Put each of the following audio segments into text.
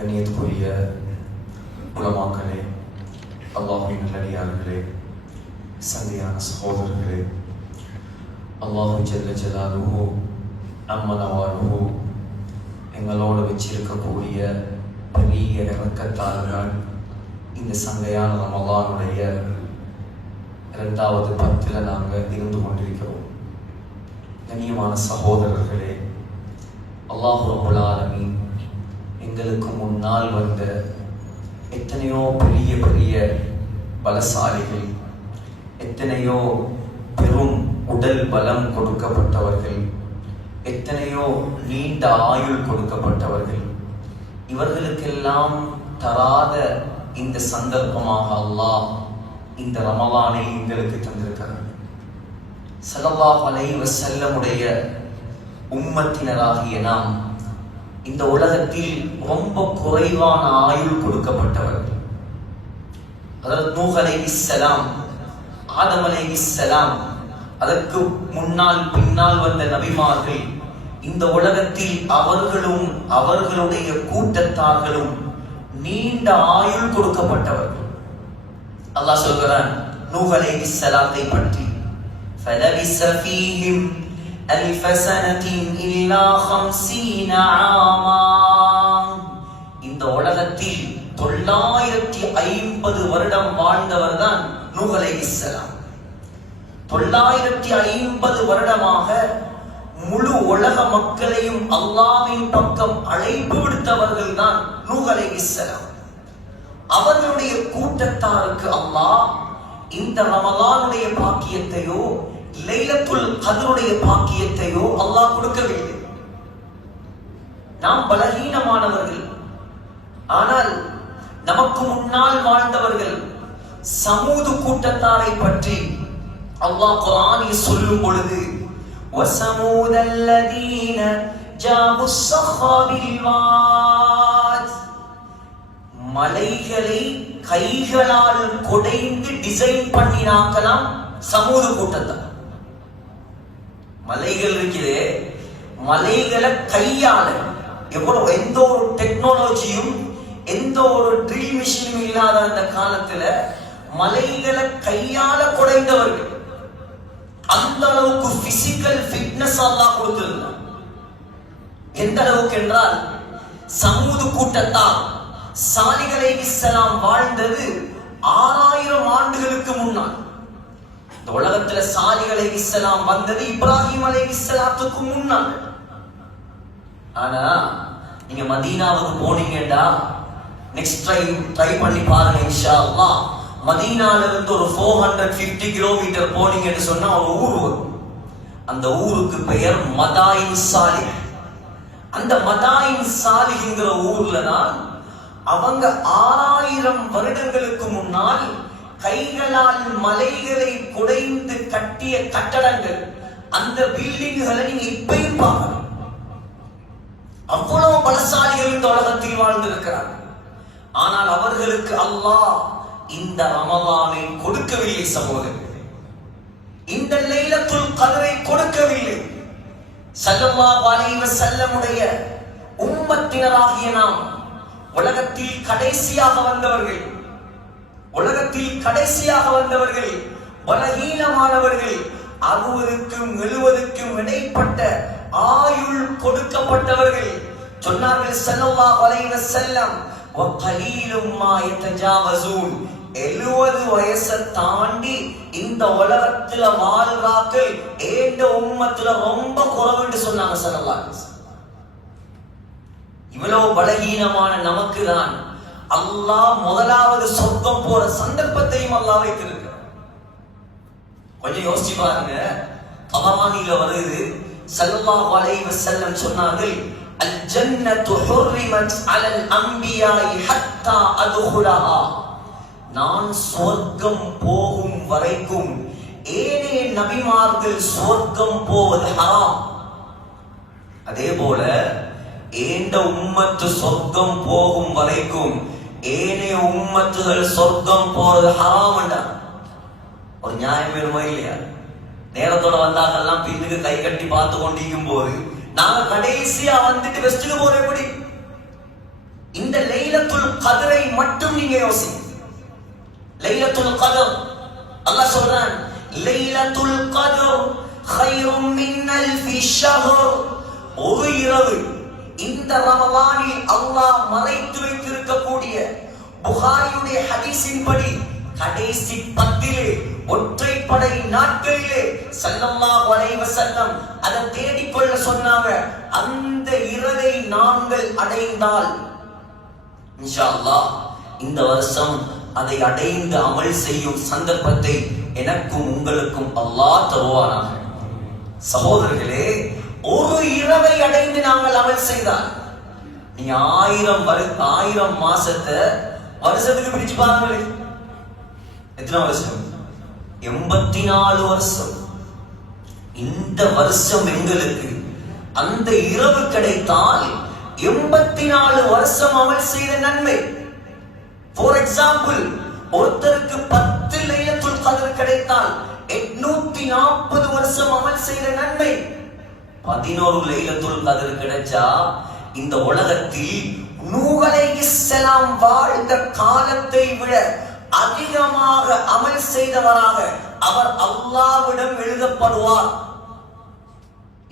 கண்ணியத்துக்குரிய உலமாக்களே, அல்லாஹ்வின் நல்லடியார்களே, சந்தையான சகோதரர்களே, அல்லாஹு ஜல்ல ஜலாலுஹு அம்மனவாலுஹு எங்களோடு வச்சிருக்கக்கூடிய பெரிய இறக்கத்தாளர்கள் இந்த சந்தையான ரமலானுடைய 2வது 10ல் நாங்கள் இருந்து கொண்டிருக்கிறோம். கண்ணியமான சகோதரர்களே, அல்லாஹ் ரப்புல் ஆலமீன் எங்களுக்கு முன்னால் வந்த எத்தனையோ பெரிய பெரிய பலசாலிகள், எத்தனையோ பெரும் உடல் பலம் கொடுக்கப்பட்டவர்கள், எத்தனையோ நீண்ட ஆயுள் கொடுக்கப்பட்டவர்கள், இவர்களுக்கெல்லாம் தராத இந்த சந்தர்ப்பமாக அல்லாஹ் இந்த ரமலானை எங்களுக்கு தந்திருக்கிறார். ஸல்லல்லாஹு அலைஹி வஸல்லமுடைய உம்மத்தினராகிய நாம் இந்த உலகத்தில் ரொம்ப குறைவான ஆயுள் கொடுக்கப்பட்டவர்கள். ஹஜ்ரத் நூஹ் அலைஹிஸ்ஸலாம், ஆதம் அலைஹிஸ்ஸலாம், அதற்கு முன்னால் பின்னால் வந்த நபிமார்கள் இந்த உலகத்தில் அவர்களும் அவர்களுடைய கூட்டத்தார்களும் நீண்ட ஆயுள் கொடுக்கப்பட்டவர்கள். அல்லாஹ் சொல்கிறான் நூஹ் அலைஹிஸ்ஸலாத்தை பற்றி, فَلَبِثَ فِيهِمْ أَلْفَ سَنَةٍ إِلَّا 50 عَامًا. இந்த உலகத்தில் 950 வருடம் வாழ்ந்தவர் தான் நூஹ் அலைஹிஸ்ஸலாம். 950 வருடமாக முழு உலக மக்களையும் அல்லாஹ்வின் பக்கம் அழைப்பு விடுத்தவர்கள் தான் நூஹ் அலைஹிஸ்ஸலாம். அவர்களுடைய கூட்டத்தாருக்கு அல்லாஹ் இந்த ரமலானுடைய பாக்கியத்தையோ லைலத்துல் கத்ருடைய பாக்கியத்தையோ அல்லாஹ் கொடுக்கவில்லை. நாம் பலகீனமானவர்கள். ஆனால் நமக்கு முன்னால் வாழ்ந்தவர்கள் சமூது கூட்டத்தாரை பற்றி அல்லாஹ் குர்ஆனில் சொல்லும் பொழுது, وَثَمُودَ الَّذِينَ جَابُوا الصَّخْرَ بِالْوَادِ, மலைகளை கைகளால் கொடைந்து டிசைன் பண்ணினாக்கலாம் சமூக கூட்டத்தார். மலைகள் இருக்குது, மலைகளை கையால எவ்வளவு எந்த ஒரு டெக்னாலஜியும் எந்த ஒரு ட்ரில் மிஷினும் இல்லாத அந்த காலத்துல மலைகளை கையால கொடைந்தவர்கள். அந்த அளவுக்கு பிசிக்கல் ஃபிட்னஸ் அல்லாஹ் கொடுத்திருந்தார். எந்த அளவுக்கு என்றால் சமூக கூட்டத்தார் சாலிஹ் அலைஹிஸ்ஸலாம் வாழ்ந்தது 6000 ஆண்டுகளுக்கு முன்னால். இந்த உலகத்துல சாலிஹ் அலைஹிஸ்ஸலாம் வந்தது இப்ராஹிம் அலைஹிஸ்ஸலாத்துக்கு முன்னால். ஆனா நீங்க மதீனாவுக்கு போனீங்கடா, நெக்ஸ்ட் ட்ரை பண்ணி பாருங்க இன்ஷா அல்லாஹ். மதீனால இருந்து ஒரு 450 கிலோமீட்டர் போனீங்கன்னு சொன்னா ஒரு ஊர் வரும். அந்த ஊருக்கு பெயர் மதாயின் சாலிஹ். அந்த மதாயின் சாலிஹ்ங்கிற ஊர்ல தான் அவங்க 6000 வருடங்களுக்கு முன்னால் கைகளால் மலைகளை குடைந்து கட்டிய கட்டடங்கள், அந்த பில்டிங்குகளை நீங்க இப்பயும் பார்க்கணும். அவ்வளவு பலசாலிகள் இந்த உலகத்தில் வாழ்ந்திருக்கிறார். ஆனால் அவர்களுக்கு அல்லாஹ் இந்த ரமலானை கொடுக்கவில்லை சகோதரர்களே. இந்த லைலத்துல் கத்ரை கொடுக்கவில்லை. ஸல்லல்லாஹு அலைஹி வஸல்லமுடைய உம்மத்தினராகிய நாம் உலகத்தில் கடைசியாக வந்தவர்கள், உலகத்தில் கடைசியாக வந்தவர்கள், பலகீனமானவர்கள், 60க்கும் 70க்கும் இடைப்பட்ட ஆயுள் கொடுக்கப்பட்டவர்கள். சொன்னார்கள் ஸல்லல்லாஹு அலைஹி வஸல்லம், வகலீலும் மா யதஜாவஸூன், 70 வயசை தாண்டி இந்த உலகத்துல வாழ்றாக்கள் ஏண்ட உம்மத்துல ரொம்ப குறைவுன்னு சொன்னாங்க ஸல்லல்லாஹு அலைஹி வஸல்லம். இவ்வளவு பலகீனமான நமக்கு தான் அல்லாஹ் முதலாவது சொர்க்கம் போற சந்தர்ப்பத்தையும் அல்லாஹ் வைத்திருக்கிறார். கொஞ்சம் யோசிச்சு பாருங்க. தபரானில வருது, ஸல்லல்லாஹு அலைஹி வஸல்லம் சொன்னார்கள், அல் ஜன்னத்து ஹுர்ரிமத் அலல் அன்பியாஇ ஹத்தா அத்குலஹா, நான் சொர்க்கம் போகும் வரைக்கும் ஏனைய நபிமார்கள் சொர்க்கம் போவது ஹராம். அதே போல ஏண்ட உம்மத்து சொர்க்கம் போகும் வரைக்கும் ஏனைய உம்மத்துகள் சொர்க்கம் போறது ஹராம்டா. ஒரு நியாயம் வேணுமா இல்லையா? நேரத்தோட வந்தாங்கெல்லாம் பின்னுக்கு கை கட்டி பார்த்து கொண்டிருக்கும் போது நாங்க கடைசியா வந்துட்டு வெஸ்டுக்கு போற எப்படி? இந்த கத்ரை மட்டும் நீங்க யோசிங்க. லைலத்துல் கத்ர் அல்லாஹ் சொல்றான், லைலத்துல் கத்ர் கைரும் மின் அல்ஃபி ஷஹர். ஒரு இரவு இந்த ரமலானில் அல்லாஹ் மறைத்து வைத்திருக்கக்கூடிய புகாரியுடைய ஹதீஸின்படி கடைசி 10 ஒற்றைப்படை நாட்களிலே ஸல்லல்லாஹு அலைஹி வஸல்லம் அதை தேடிக்கொள்ள சொன்னாங்க. அந்த இரவை நாங்கள் அடைந்தால் இன்ஷா அல்லாஹ் இந்த வருஷம் அதை அடைந்து அமல் செய்யும் சந்தர்ப்பத்தை எனக்கும் உங்களுக்கும் அல்லாஹ் தருவானாக. சகோதரர்களே, ஒரு இரவை அடைந்து நாங்கள் அமல் செய்தால் நீங்க 1000 மாசத்தை வருஷத்துக்கு பிரிச்சு பாருங்களே. எத்தனை வருஷம்? 84 வருஷம். இந்த வருஷம் எங்களுக்கு அந்த இரவு கிடைத்தால் 84 வருஷம் அமல் செய்த நன்மை. ஃபார் எக்ஸாம்பிள், ஒருத்தருக்கு 10 லைலத்துல் கத்ர் கிடைத்தால் 840 வருஷம் அமல் செய்த நன்மை. 11 லைலத்துல் கத்ர் கிடைச்சா இந்த உலகத்தில் நூஹ் அலைஹிஸ்ஸலாம் வாழ்ந்த காலத்தை விட அதிகமாக அமல் செய்தவராக அவர் அல்லாஹ்விடம் எழுதப்படுவார்.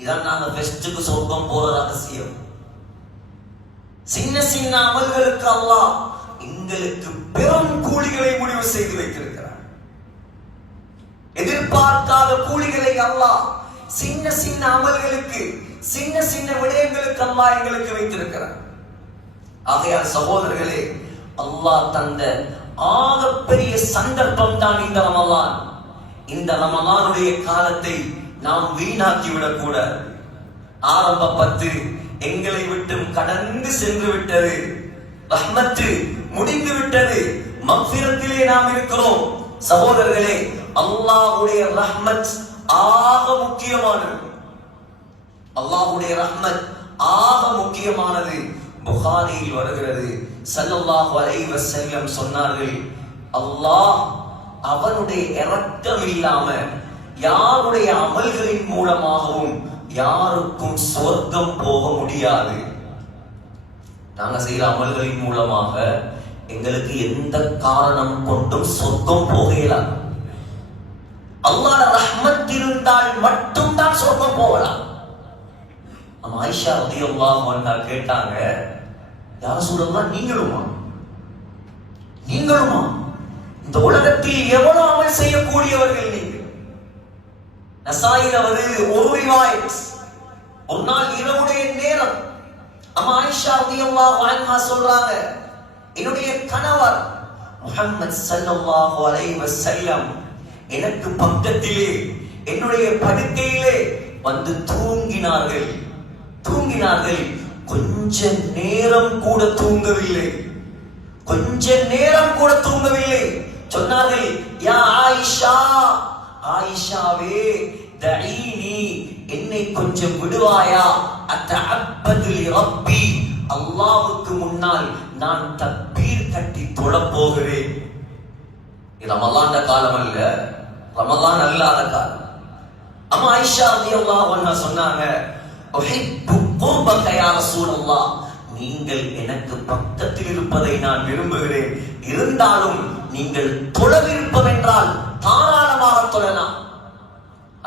இதான் நாங்க பெஸ்டுக்கு சொர்க்கம் போற ரகசியம். சின்ன சின்ன அமல்களுக்கு அல்லாஹ் எங்களுக்கு பெரும் கூலிகளை முடிவு செய்து வைத்திருக்கிறார். எதிர்பார்க்காத கூலிகளை அல்லாஹ் சின்ன சின்ன அமல்களுக்கு, சின்ன சின்ன விடயங்களுக்கு அல்லாஹ் எங்களுக்கு வைத்திருக்கிறார். ஆகையால் சகோதரர்களே, அல்லாஹ் தந்த ஆகப்பெரிய சந்தர்ப்பம் தான் இந்த ரமலான். இந்த ரமலானுடைய காலத்தை நாம் வீணாக்கி விடக் கூடாது. ஆரம்ப 10 எங்களை விட்டும் கடந்து சென்று விட்டது. ரஹ்மத்து முடிந்து விட்டது. மக்ஃபிரத்திலே நாம் இருக்கிறோம். சகோதரர்களே, அல்லாஹ்வுடைய ரஹ்மத் ஆக முக்கியமானது. அல்லாஹ்வுடைய ரஹ்மத் ஆக முக்கியமானது. புகாரியில் வருகிறது, ஸல்லல்லாஹு அலைஹி வஸல்லம் சொன்னார்கள், அல்லாஹ் அவனுடைய இரக்கம் இல்லாம யாருடைய அமல்களின் மூலமாகவும் யாருக்கும் சொர்க்கம் போக முடியாது. நாங்க செய்யற அமல்களின் மூலமாக எங்களுக்கு எந்த காரணம் கொண்டும் சொர்க்கம் போகலாம். அல்லாஹ்வுடைய ரஹ்மத் இருந்தால் மட்டும்தான் சொர்க்கம் போகலாம். ஆயிஷா ரலியல்லாஹு அன்ஹா கேட்டாங்க, யா ரசூலல்லாஹ், நீங்களுமா இந்த உலகத்தில் எவ்வளவு அமல் செய்யக்கூடியவர்கள் நீங்கள்? நசாயில வருது ஒரு ரிவாயத், ஒரு நாள் இரவுடைய நேரம் அம்மா ஆயிஷா ரலியல்லாஹு அன்ஹா சொல்றாங்க, என்னுடைய கணவர் முஹம்மது ஸல்லல்லாஹு அலைஹி வஸல்லம் எனக்கு பக்கத்திலே என்னுடைய படுக்கையிலே வந்து தூங்கினார்கள். கொஞ்ச நேரம் கூட தூங்கவில்லை. சொன்னார்கள், யா ஆயிஷா, ஆயிஷாவே, தஈனி, என்னை கொஞ்சம் விடுவாயா, அத்தஅப்பது லிரப்பி, அல்லாஹ்வுக்கு முன்னால் நான் தக்பீர் கட்டி தொழப் போகிறேன். இது ரமலான் காலம் அல்ல, ரமலான் அல்லாத காலம். அம்மா ஆயிஷா ரலியல்லாஹு அன்ஹா சொன்னாங்க, உஹிப்பு குர்பக யா ரசூலல்லாஹ், நீங்கள் எனக்கு பக்கத்தில் இருப்பதை நான் விரும்புகிறேன். இருந்தாலும் நீங்கள் தொழவிருப்பது என்றால் தாராளமாக தொழலாம்.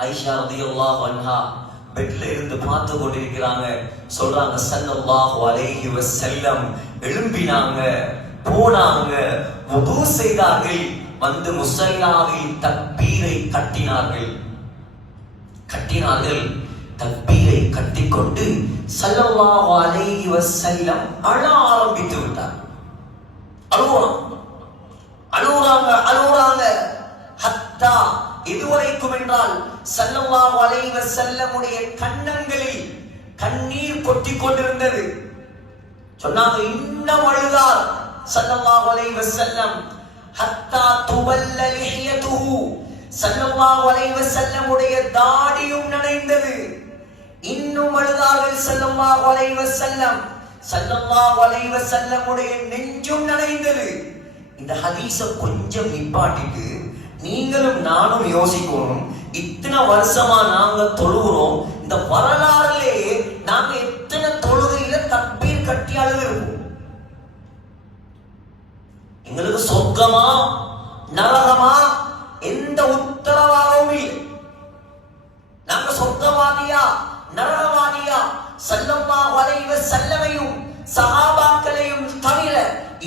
ஆயிஷா ரலியல்லாஹு அன்ஹா பெட்ல இருந்து பார்த்து கொண்டிருக்கிறாங்க. சொல்றாங்க, ஸல்லல்லாஹு அலைஹி வஸல்லம் எழும்பினாங்க, போனாங்க, வுது செய்தார்கள், வந்து முஸல்லாவில் தக்பீரை கட்டினார்கள். தக்பீரை கட்டிக்கொண்டு ஸல்லல்லாஹு அலைஹி வஸல்லம் அழ ஆரம்பித்து விட்டார். அழுறாங்க. ஹத்தா, இதுவரைக்கும் என்றால் ஸல்லல்லாஹு அலைஹி வஸல்லமுடைய கண்ணங்களில் கண்ணீர் கொட்டிக் கொண்டிருந்தது. சொன்னாங்க, இன்னும் அழுதார் ஸல்லல்லாஹு அலைஹி வஸல்லம். ஹத்தா துபல்ல லிஹியதுஹு, ஸல்லல்லாஹு அலைஹி வஸல்லமுடைய தாடியும் நனைந்தது. இன்னும் அழுதார்கள் ஸல்லல்லாஹு அலைஹி வஸல்லம். ஸல்லல்லாஹு அலைஹி வஸல்லமுடைய நெஞ்சும் நனைந்தது. இந்த ஹதீஸ கொஞ்சம் நிப்பாட்டிட்டு நீங்களும் நானும் யோசிக்கணும். இத்தனை வருஷமா நாங்க தொழுகிறோம், இந்த வரலாறுலேயே நாங்க எத்தனை தொழுகையில தக்பீர் கட்டி அழுகிறோம்? எங்களுக்கு சொர்க்கமா நரகமா எந்த உத்தரவாதமும் இல்லை. நாங்க சொர்க்கவாதியா நரகவாதியா ஸல்லல்லாஹு அலைஹி வஸல்லமையும் சஹாபாக்களையும் தவிர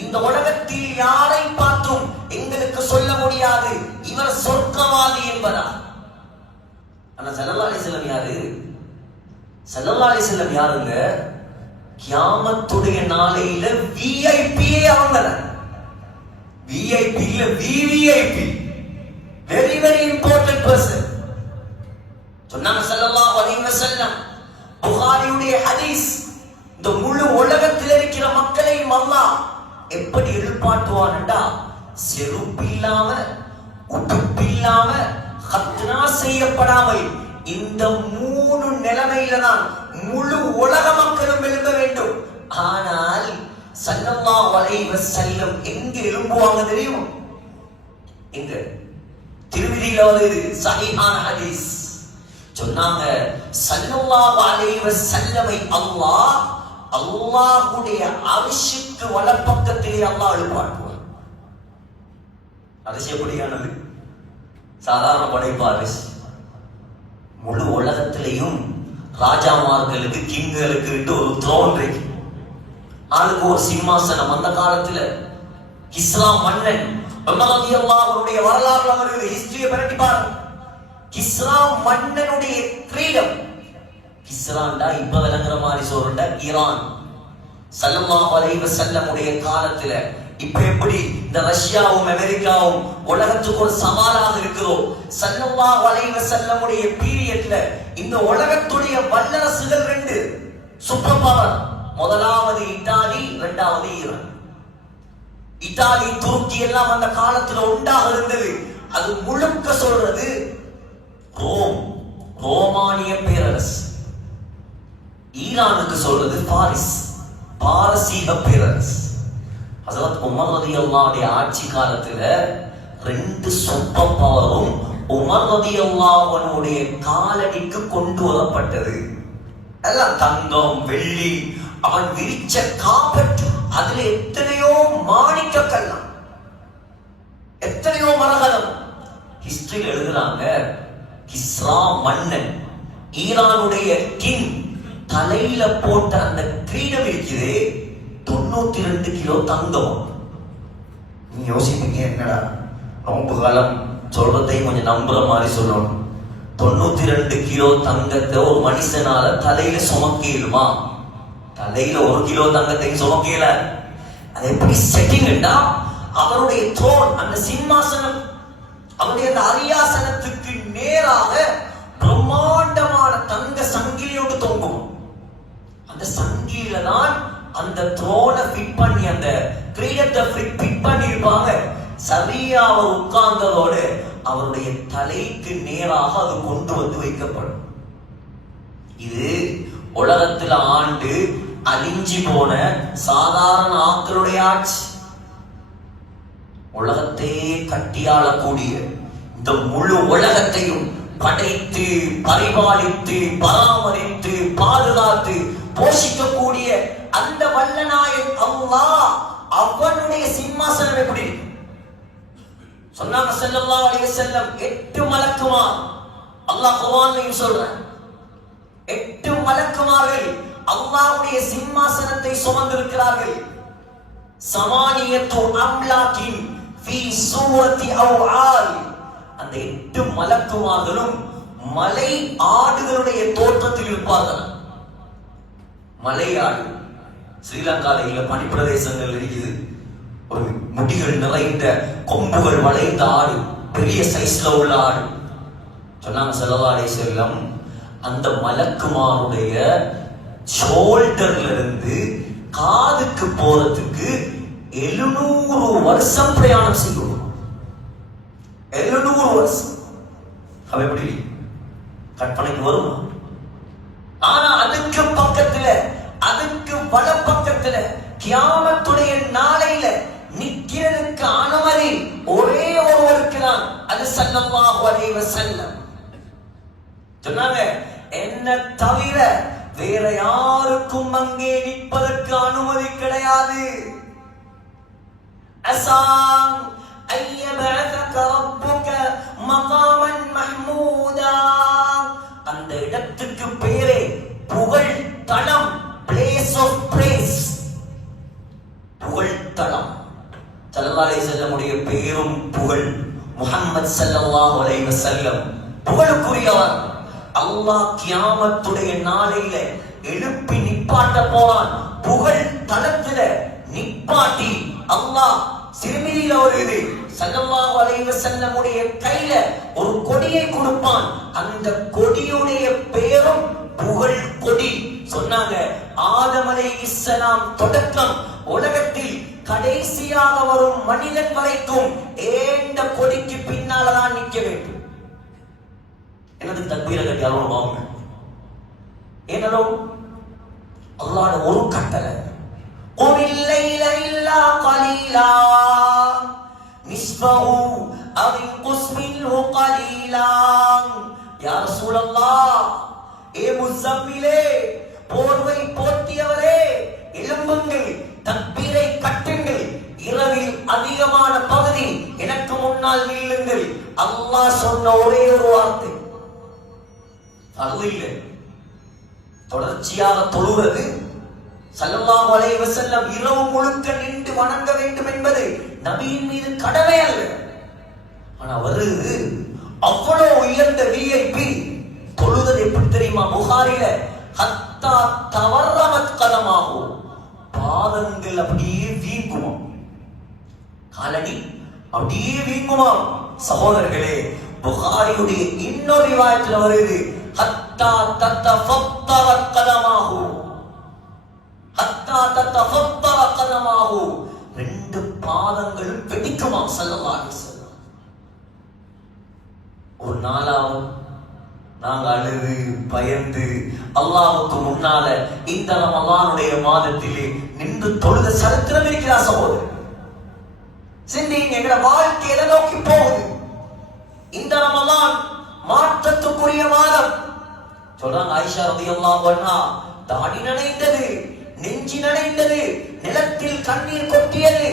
இந்த உலகத்தில் யாரை பார்த்தும் எங்களுக்கு சொல்ல முடியாது இவர் சொர்க்கவாதி என்பதா. ஆனா ஸல்லல்லாஹு அலைஹி வஸல்லம் யாரு? ஸல்லல்லாஹு அலைஹி வஸல்லம் யாருங்க? கியாமத்துடைய நாளையில விஐபி அவங்க. விஐபி இல்ல VVIP, very very important person. சொன்னாங்க ஸல்லல்லாஹு அலைஹி வஸல்லம், புகாரியுடைய ஹதீஸ், இந்த முழு உலகத்தில் இருக்கிற மக்களையும் அல்லாஹ் எப்படி எழுப்பாட்டுவான்டா, செருப்பில்லாம உடுப்பில்லாம ஹத்னா செய்யப்படாமல் இந்த 3 நிலைமையில தான் முழு உலக மக்களும் எழும்ப வேண்டும். ஆனால் ஸல்லல்லாஹு அலைஹி வஸல்லம் எங்க எழும்புவாங்க தெரியும்? எங்க? திருமதியில வருது சஹீஹான ஹதீஸ். சொன்னாங்க ஸல்லல்லாஹு அலைஹி வஸல்லமை அல்லாஹ்வுடைய அர்ஷுக்கு வலப்பக்கத்திலே அல்லாஹ் எழுப்பாட்டுவார். அதிசயப்படியானது, சாதாரண படைப்பாரு. முழு உலகத்திலையும் ராஜாமார்களுக்கு கிங்களுக்கு ஒரு த்ரோன் இருக்கு, ஆளுக்கு ஒரு சிம்மாசனம். அந்த காலத்துல இஸ்லாம் மன்னன் உமர் ரலியல்லாஹு அவருடைய வரலாறுல வருது, ஹிஸ்டரியை பரட்டி பாருங்க. இஸ்லாம் மன்னனுடைய கிரீடம், இஸ்ரான்டா இப்ப விளங்குற மாதிரி சொல்றா ஈரான். ஸல்லல்லாஹு அலைஹி வஸல்லமுடைய காலத்துல இப்ப எப்படி இந்த ரஷ்யாவும் அமெரிக்காவும் உலகத்துக்கு ஒரு சவாலாக இருக்கிறோம், ஸல்லல்லாஹு அலைஹி வஸல்லமுடைய பீரியட்ல இந்த உலகத்துடைய வல்லரசுகள் 2 சூப்பர் பவர். முதலாவது இத்தாலி, இரண்டாவது ஈரான். இத்தாலி துருக்கி எல்லாம் அந்த காலத்துல உண்டாக இருந்தது. அது முழுக்க சொல்றது ரோம், ரோமானிய பேரரசு. ஈரானுக்கு சொல்றது பாரிஸ், பாரசீக பேரரசு. ஹஜ்ரத் உமர் ரலியல்லாஹுடைய ஆட்சி காலத்துல 2 சூப்பர் பவரும் உமர் ரலியல்லாஹு அன்ஹுடைய காலடிக்கு கொண்டு வரப்பட்டது. எல்லாம் தங்கம் வெள்ளி, அவன் விரிச்ச காப்பட், அதுல எத்தனையோ மாணிக்க கல்லாம், எத்தனையோ மரகதம். ஹிஸ்டரி எழுதுறாங்க, கிஸ்ரா மன்னன் ஈரானுடைய கிங் தலையில போட்ட அந்த கிரீடம் இருக்குது 92 கிலோ தங்கம். நீங்க யோசிப்பீங்க, என்னடா ரொம்ப காலம் சொல்றதையும் கொஞ்சம் நம்புற மாதிரி சொல்லணும். 92 கிலோ தங்கத்தை ஒரு மனுஷனால தலையில சுமக்கிடுமா? தலையில 1 கிலோ தங்கத்தையும் சுமக்கல. அது எப்படி செட்டிங்டா, அவருடைய த்ரோன், அந்த சிம்மாசனம், அவருடைய அந்த அரியாசனத்துக்கு நேராக பிரம்மாண்டமான தங்க சங்கிலியோடு தொங்கும். அந்த சங்கிலியில தான் அந்த த்ரோனை ஃபிட் பண்ணி, அந்த கிரீடத்தை ஃபிட் பண்ணி இருப்பாங்க. சரியா அவர் உட்கார்ந்ததோடு அவருடைய தலைக்கு நேராக அது கொண்டு வந்து வைக்கப்படும். இது உலகத்துல ஆண்டு அழிஞ்சி போன சாதாரண ஆட்களுடைய ஆட்சி. உலகத்தையே கட்டியாளக்கூடிய, இந்த முழு உலகத்தையும் படைத்து பரிபாலித்து பராமரித்து பாதுகாத்து போஷிக்கக்கூடிய அந்த வல்லநாயன் அல்லாஹ், அவனுடைய சிம்மாசனம் எப்படி சொன்னாங்க ஸல்லல்லாஹு அலைஹி வஸல்லம்? 8 மலக்குமார். அல்லாஹ் குர்ஆன்லயும் சொல்றான், 8 மலக்குமார்கள் அல்லாஹ்வுடைய சிம்மாசனத்தை சுமந்திருக்கிறார்கள். சமானியத்து அம்லாக்கின் ஃபீ சூரத்தி அவ்ஆல். அந்த 8 மலக்குமார்களும் மலை ஆடுகளுடைய தோற்றத்தில் இருப்பார்கள். மலை ஆடு, ஸ்ரீலங்காவில் பனிப்பிரதேசங்கள் இருக்குது, ஒரு முடிகள் நிறைந்த கொம்புகள் வளைந்த ஆடு, பெரிய சைஸ்ல உள்ள ஆடு. சொன்னாங்க ஸல்லல்லாஹு அலைஹி வஸல்லம், அந்த மலக்குமாருடைய ஷோல்டர்ல இருந்து காதுக்கு போறதுக்கு 700 வருஷம் பிரயாணம் செய்யும். 700 வருஷம். அவ எப்படி கற்பனைக்கு வரும்? ஆனா அதுக்கு பக்கத்துல, அதுக்கு வலப்பக்கத்துல கியாமத்துடைய நாளையில நிக்கிறதுக்கு அனுமதி ஒரே ஒருவருக்கு தான், அது ஸல்லல்லாஹு அலைஹி வஸல்லம். சொன்னாங்க, என்ன தவிர வேற யாருக்கும் அங்கே நிற்பதற்கு அனுமதி கிடையாது. அஸா அய்யபஅஸக ரப்புக மகாமன் மஹ்மூதா. அந்த இடத்துக்கு பேரே புகழ் தலம், பிளேஸ் ஆஃப் பிரேஸ், புகழ் தலம். ஸல்லல்லாஹு அலைஹி வஸல்லமுடைய பேரும் புகழ். முஹம்மது ஸல்லல்லாஹு அலைஹி வஸல்லம் புகழுக்குரியவர். அல்லாஹ் கியாமத்துடைய நாளையில எழுப்பி நிப்பாட்ட போறான். புகழ் தலத்துல நிப்பாட்டி அல்லாஹ் சிறுமியில வருது. ஸல்லல்லாஹு அலைஹி வஸல்லமுடைய கையில ஒரு கொடியை கொடுப்பான். அந்த கொடியுடைய பேரும் புகழ் கொடி. சொன்னாங்க, ஆதம் அலைஹிஸ்ஸலாம் தொடக்கம் உலகத்தில் கடைசியாக வரும் மனிதன் வரைக்கும் ஏண்ட கொடிக்கு பின்னால்தான் நிற்க வேண்டும். எனது தக்பீர கட்டி அருள்வாங்க. ஏனோ அல்லாஹ்வுடைய ஒரு கட்டளை, குல் லைல இல்லா கலீலா நிஸ்ஃபஹு அவ் இன்குஸ் மின்ஹு கலீலா. யா ரசூலல்லாஹ், ஏ முஸம்மிலே, போர்வை போர்த்தியவரே, எழும்புங்கள், தக்பீரை கட்டுங்கள், இரவில் அதிகமான பகுதி எனக்கு முன்னால் நில்லுங்கள். அல்லாஹ் சொன்ன ஒரே ஒரு வார்த்தை, அது இல்லை. தொடர்ச்சியாக தொழுவது, ஸல்லல்லாஹு அலைஹி வஸல்லம் இரவு முழுக்க நின்று வணங்க வேண்டும் என்பது நபியின் மீது கடமை அல்ல. ஆனா வருது அவ்வளவு உயர்ந்த விஐபி தொழுவது எப்படி தெரியுமா? புகாரில ஹத்தா தவர்ரமத் கதமாகும், பாதங்கள் அப்படியே வீங்குமாம், காலடி அப்படியே வீங்குமாம். சகோதரர்களே, புகாரியுடைய இன்னொரு ரிவாயத்துல வருது, ஹத்தா தத்தஃபத்தர கதமாஹு, ஹத்தா தத்தஃபத்தர கதமாஹு, ரெண்டு பாதங்களும் வெடிக்குமாம். ஸல்லல்லாஹு அலைஹி வஸல்லம். ஒரு நாளாவது நாங்க அழுது பயந்து அல்லாஹ்வுக்கு முன்னால இந்த ரமலானுடைய மாதத்திலே நின்று தொழுத சரித்திரம் இருக்கிறா சகோதரர். சிந்திங்க, எங்கட வாழ்க்கை எதை நோக்கி போகுது? இந்த ரமலான் மாற்றத்துக்குரிய மாதம். சொல்றாங்க ஆயிஷா ரலியல்லாஹு அன்ஹா, தாடி நனைந்தது, நெஞ்சி நனைந்தது, நிலத்தில் கண்ணீர் கொட்டியது,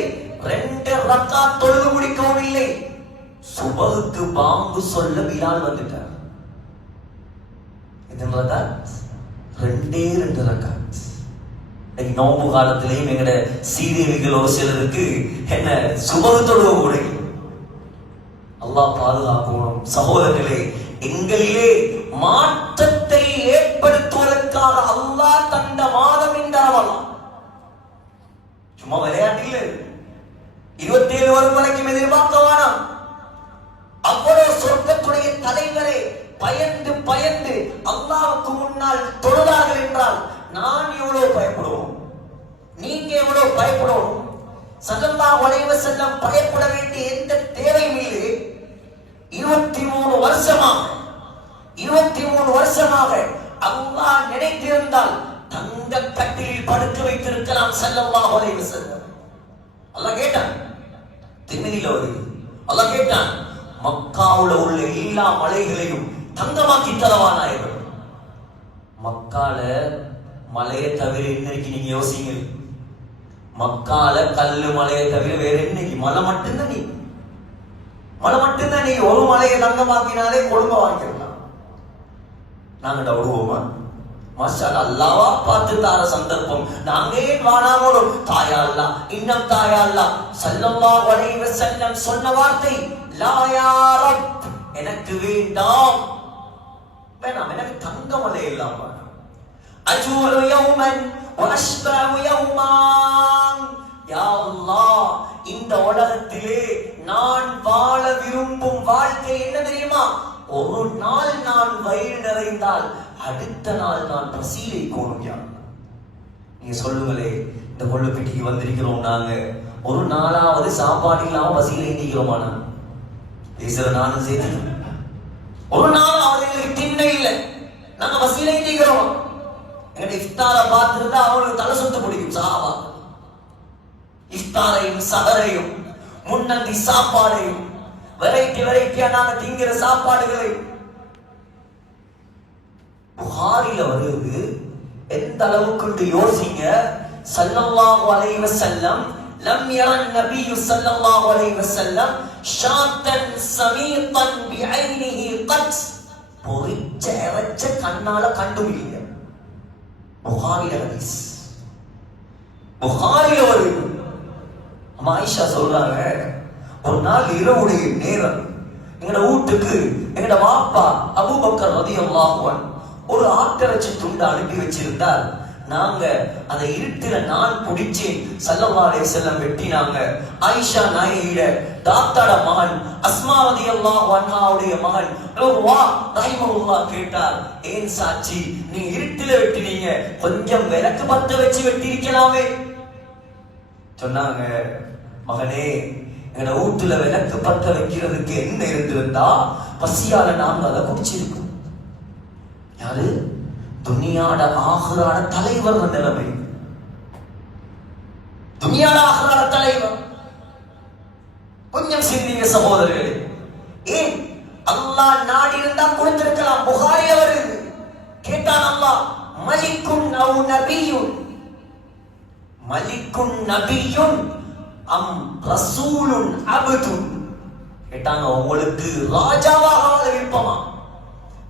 2 ரக்காத் தொழுது முடிக்கவும் இல்லை. சுபஹுக்கு பாங்கு சொல்ல பிலால் வந்துட்டார். எத்தனை ரக்காத்? 2 ரக்காத். நோம்பு காலத்திலேயும் எங்கட சீதேவிகள் ஒரு சிலருக்கு என்ன சுபஹு தொழுக கூட அல்லாஹ் பாதுகாக்கணும். சகோதரர்களே, எங்களிலே மாற்றத்தை ஏற்படுத்துவதற்காக அல்லாஹ் தந்த மாதம் இந்த ரமலான். சும்மா விளையாட்டில் 27 வரும் வரைக்கும் எதிர்பார்க்க வேணாம். அவ்வளவு சொர்க்கத்துடைய தலைவரை பயந்து பயந்து அல்லாஹ்வுக்கு முன்னால் தொழுதார்கள் என்றால் நான் எவ்வளவு பயப்படுவோம், நீங்க எவ்வளவு பயப்படுவோம். ஸல்லல்லாஹு அலைஹி வஸல்லம் பயப்பட வேண்டிய எந்த தேவையும் இல்லை. 23 வருஷமாக அல்லாஹ் நினைத்திருந்தால் தங்க கட்டிலில் படுக்க வைத்திருக்கலாம் ஸல்லல்லாஹு அலைஹி வஸல்லம். அல்லாஹ் கேட்டான், திருமதியில வருது, அல்லாஹ் கேட்டான், மக்காவுல உள்ள எல்லா மலைகளையும் தங்கமாக்கி தரவானாயிரம். மக்கால மலையை தவிர இன்னைக்கு நீங்க யோசிங்க, மக்கால கல்லு மலையை தவிர வேற இன்னைக்கு மலை மட்டும்தான். நீ மலை மட்டும்தான். நீ ஒரு மலையை தங்கமாக்கினாலே கொடுமை வாங்கிடலாம். நாங்க விடுவோமா? மாஷா அல்லாஹ்வா பார்த்து தார சந்தர்ப்பம். நாங்க ஏன் வானாமோடும்? தாயா அல்லாஹ், இன்னும் தாயா அல்லாஹ். ஸல்லல்லாஹு அலைஹி வஸல்லம் சொன்ன வார்த்தை, லா யா ரப், எனக்கு வேண்டாம், வேணாம், எனக்கு தங்க மலை இல்லாம அஜூரு யௌமன் வ அஷ்பஉ யௌமான். யா அல்லாஹ், இந்த உலகத்திலே நான் வாழ விரும்பும் வாழ்க்கை என்ன தெரியுமா? ஒரு நாள் நான் வயிறு நிறைந்தால் அடுத்த நாள் நான் பசியை கோணும். நீங்க சொல்லுங்களே, இந்த கொள்ளுப்பட்டிக்கு வந்திருக்கிறோம், நாங்க ஒரு நாளாவது சாப்பாடு இல்லாம பசியில ஏந்திக்கிறோமா? நான் பேசுற நானும் சரி, ஒரு நாள் அவர்களுக்கு திண்ணை இல்லை, நாங்க பசியில ஏந்திக்கிறோம். எங்க இஃப்தார பார்த்துருந்தா அவங்களுக்கு தலை சுத்து பிடிக்கும். சாபா இஃப்தாரையும் சஹரையும் முன்னந்தி சாப்பாடையும் வெரைட்டியா நாங்க திங்கிற சாப்பாடுகளை புகாரில வருது. எந்த அளவுக்கு யோசிங்க. ஸல்லல்லாஹு அலைஹி வஸல்லம் லம் யரன் நபி ஸல்லல்லாஹு அலைஹி வஸல்லம் ஷாத்தன் சமீதன் பிஐனிஹி கத். பொரிச்ச இறைச்ச கண்ணால கண்டும் இல்ல. புகாரில ஹதீஸ், புகாரில வருது. அம்மா ஆயிஷா சொல்றாங்க, ஒரு நாள் இரவுடைய நேரம் எங்கட வீட்டுக்கு எங்கட வாப்பா அபூபக்கர் ரலியல்லாஹு அன்ஹு ஒரு ஆட்டிறைச்சி துண்டு அனுப்பி வச்சிருந்தார். நாங்க அதை இருட்டுல நான் பிடிச்சு ஸல்லல்லாஹு அலைஹி வஸல்லம் வெட்டினாங்க. ஆயிஷா நாயகியோட தாத்தாட மகன் அஸ்மா ரலியல்லாஹு அன்ஹாவுடைய மகன் ருவா ரஹிமஹுல்லாஹ் கேட்டார், ஏன் சாட்சி நீ இருட்டுல வெட்டினீங்க, கொஞ்சம் விளக்கு பத்த வச்சு வெட்டிருக்கலாமே. சொன்னாங்க, மகனே எங்கட வீட்டுல விளக்கு பத்த வைக்கிறதுக்கு என்ன இருந்திருந்தா பசியால நாங்க அதை குடிச்சிருக்கோம். யாரு? துனியாட ஆகிரான தலைவர் நிலைமை. துனியாட ஆகிரான தலைவர். கொஞ்சம் சிந்திங்க சகோதரர்களே. ஏன் அல்லாஹ் நாடி இருந்தா கொடுத்திருக்கலாம். புகாரில வருது. கேட்டான் அல்லாஹ், மலிக்குன் அவ் நபியுன், மலிக்குன் நபியுன் அம் ரசூலுன் அப்துன். கேட்டாங்க, உங்களுக்கு ராஜாவாக வாழ விருப்பமா?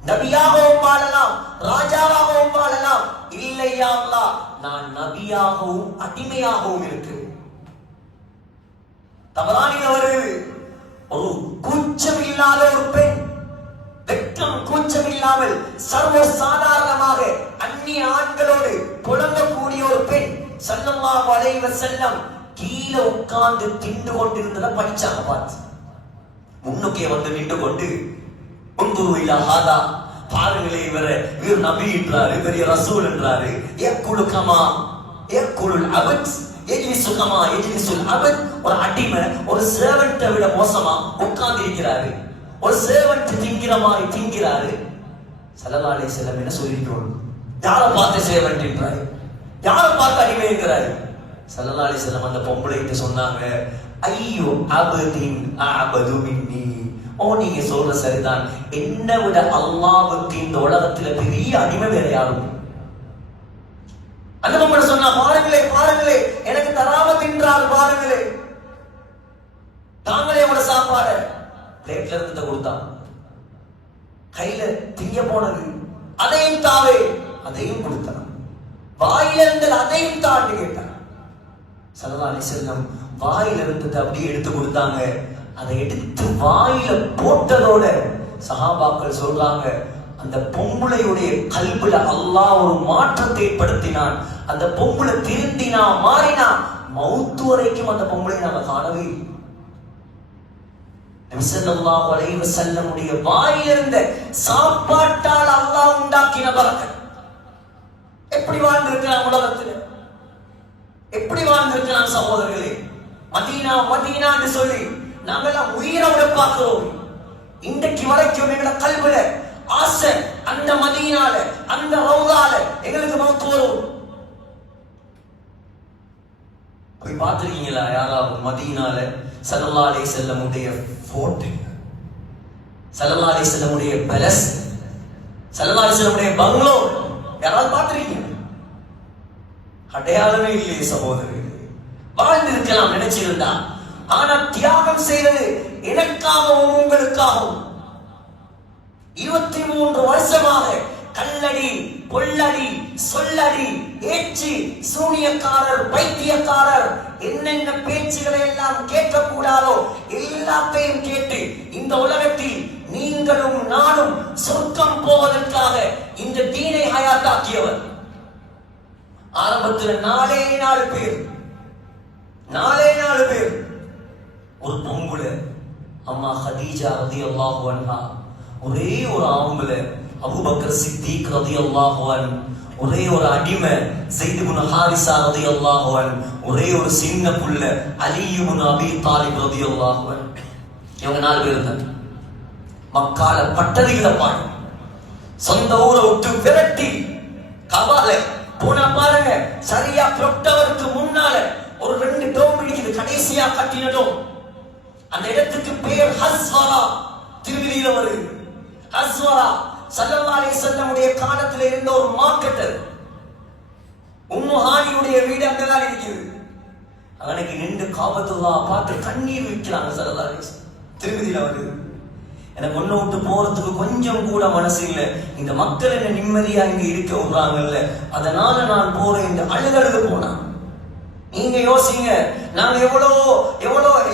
நபியாகவும் வாழலாம், ராஜாவாகவும் வாழலாம். இல்லையா அல்லாஹ், நான் நபியாகவும் அடிமையாகவும் இருக்கிறேன். தபரானில் வருது, ஒரு கூச்சம் இல்லாத ஒரு பெண், வெட்கம் கூச்சம் இல்லாமல் சர்வ சாதாரணமாக அந்நிய ஆண்களோடு புலங்கக்கூடிய ஒரு பெண் ஸல்லல்லாஹு அலைஹி வஸல்லம் கீழே உட்கார்ந்து திண்டு கொண்டிருந்ததை படிச்சாங்க. பார்த்து முன்னுக்கே வந்து நின்று கொண்டு, பாருங்களே, இவர் நபி என்றாரு, பெரிய ரசூல் என்றாரு. ஒரு அடிமை ஒரு சேவன்ட்டை விட மோசமா உட்கார்ந்து இருக்கிறாரு. ஒரு சேவன்ட் திங்கிற மாதிரி திங்கிறாரு. ஸல்லல்லாஹு அலைஹி வஸல்லம் என்ன சொல்லிருக்கோம்? யாரை பார்த்து சேவன்ட் என்றாரு, யாரை பார்த்து அடிமை என்கிறாரு? ஸல்லல்லாஹு அலைஹி வஸல்லம் அந்த பொம்பளைகிட்ட சொன்னாங்க, ஐயோ அபதின் அபது மின்னி. ஓ, நீங்க சொல்ற சரிதான், என்னை விட அல்லாஹ்வுக்கு இந்த உலகத்துல பெரிய அடிமை வேற யாரும். அந்த பொம்பளை சொன்னா, பாருங்களே பாருங்களே, எனக்கு தராம தின்றால் பாருங்களே, தாங்களே உங்களோட சாப்பாடு பிளேட்ல இருந்து கொடுத்தான், கையில திங்க போனது அதையும் தாவே அதையும் கொடுத்தான், வாயில இருந்தது அதையும் தாண்டி கேட்டான். ஸல்லல்லாஹு அலைஹி வஸல்லம் வாயில இருந்தது அப்படியே எடுத்து கொடுத்தாங்க. அதை எடுத்து வாயில போட்டதோட சஹாபாக்கள் சொல்றாங்க, அந்த பொம்பளையுடைய கல்புல அல்லாஹ் ஒரு மாற்றத்தை ஏற்படுத்தினான். அந்த பொம்பளை திருந்தினா, மாறினா. மௌத்து வரைக்கும் அந்த பொம்பளை நாம காணவே. நபி ஸல்லல்லாஹு அலைஹி வஸல்லமுடைய வாயிலிருந்த சாப்பாட்டால் அல்லாஹ் உண்டாக்கின பரக்கத். எப்படி வாழ்ந்திருக்கலாம் உலகத்தில், எப்படி வாழ்ந்திருக்கலாம் சகோதரர்களே? மதீனா மதீனா என்று சொல்லி நாங்கெல்லாம் உயிரை விட பார்க்கிறோம். இன்றைக்கு வரைக்கும் எங்களோட கல்வில ஆசை, அந்த மதீனால, அந்த ரவுதால எங்களுக்கு மௌத் வரும். போய் பார்த்திருக்கீங்களா யாராவது மதீனால ஸல்லல்லாஹு அலைஹி வஸல்லமுடைய போட்டோ, ஸல்லல்லாஹு அலைஹி வஸல்லமுடைய பேலஸ், ஸல்லல்லாஹு அலைஹி வஸல்லமுடைய பங்களோ யாராவது பார்த்திருக்கீங்க? அடையாளமே இல்லையே சகோதரர்களே. வாழ்ந்திருக்கலாம் நினைச்சிருந்தா. ஆனா தியாகம் செய்வது எனக்காகவும் உங்களுக்காகவும். 23 வருஷமாக கல்லடி, பொல்லடி, சொல்லடி, ஏச்சி, சூனியக்காரர், பைத்தியக்காரர், என்னென்ன பேச்சுகளை எல்லாம் கேட்கக்கூடாதோ எல்லாத்தையும் கேட்டு இந்த உலகத்தில் நீங்களும் நானும் சொர்க்கம் போவதற்காக இந்த தீனை ஹயாத்தாக்கியவர். ஆரம்பத்தில் 4 பேர், 4 பேர். ஒரு பொம்புல அம்மா ஹதீஜா ரலியல்லாஹு அன்ஹா, ஒரே ஒரு ஆம்பளை அபூபக்கர் சித்திக் ரலியல்லாஹு அன்ஹு, ஒரே ஒரு அடிமை ஸைத் இப்னு ஹாரிஸா ரலியல்லாஹு அன்ஹு, ஒரே ஒரு சின்ன புள்ள அலி இப்னு அபீ தாலிப் ரலியல்லாஹு அன்ஹு. இவங்க 4 பேர் இருந்தாங்க. மக்கால பட்டதிகள பாடு, சொந்த ஊரை விட்டு விரட்டி கபால போனா பாருங்க. சரியா புரொக்டவருக்கு முன்னால ஒரு 2 டோம் இருக்குது, கடைசியா கட்டினதும். அந்த இடத்துக்கு பேர் ஹஸ்வரா. திருவிழியில வருது ஹஸ்வரா. ஸல்லல்லாஹு அலைஹி வஸல்லமுடைய காலத்துல இருந்த ஒரு மார்க்கெட்டர். உம்மு ஹானியுடைய வீடு அங்கதான் இருக்குது. அன்னைக்கு நின்று காபத்துல்லா பார்த்து கண்ணீர் விற்கிறாங்க ஸல்லல்லாஹு அலைஹி வஸல்லம். திருமதியில வருது. எனக்கு ஒண்ணு விட்டு போறதுக்கு கொஞ்சம் கூட மனசு இல்லை. இந்த மக்கள் என்ன நிம்மதியா இங்க இருக்க விடுறாங்கல்ல, அதனால நான் போறேன் என்று அழுதழுது போனான். நீங்க யோசிங்க, நாங்க எவ்வளோ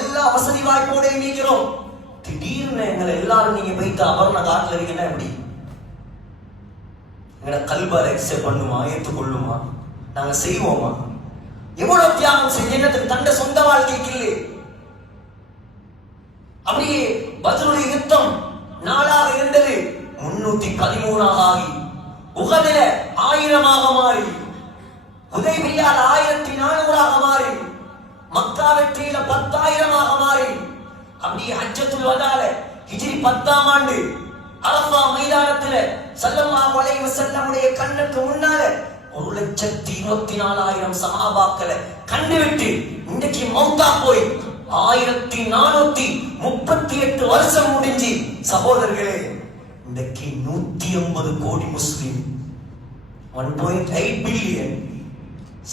எல்லா வசதி வாய்ப்போட நிற்கிறோம். திடீர்னு எங்களை எல்லாரும் நீங்க போயிட்டு அபர்ண காட்டுல இருக்கீங்கன்னா எப்படி? எங்கட கல்பால எக்ஸெப்ட் பண்ணுமா, ஏற்றுக்கொள்ளுமா? நாங்க செய்வோமா? எவ்வளவு தியாகம் செஞ்சதுக்கு தண்ட சொந்த வாழ்க்கைக்கு இல்லை. அப்படியே பத்ருடைய யுத்தம் நாளாக இருந்தது 313 ஆகி, உஹதில 1000 மாறி, ஹுதைபியால 1400 மாறி, மக்கா வெற்றியில 10,000 மாறி, அப்படியே ஹஜ்ஜத்துல் வதால ஹிஜ்ரி 10ஆம் ஆண்டு அரஃபா மைதானத்துல ஸல்லல்லாஹு அலைஹி வஸல்லமுடைய கண்ணுக்கு முன்னால 1,24,000 சஹாபாக்களை கண்டுவிட்டு இன்றைக்கு மௌத்தா போய் 1438 வருஷம் முடிஞ்சு சகோதரர்களே, இன்றைக்கு 150 கோடி முஸ்லிம், 1.8 பில்லியன்.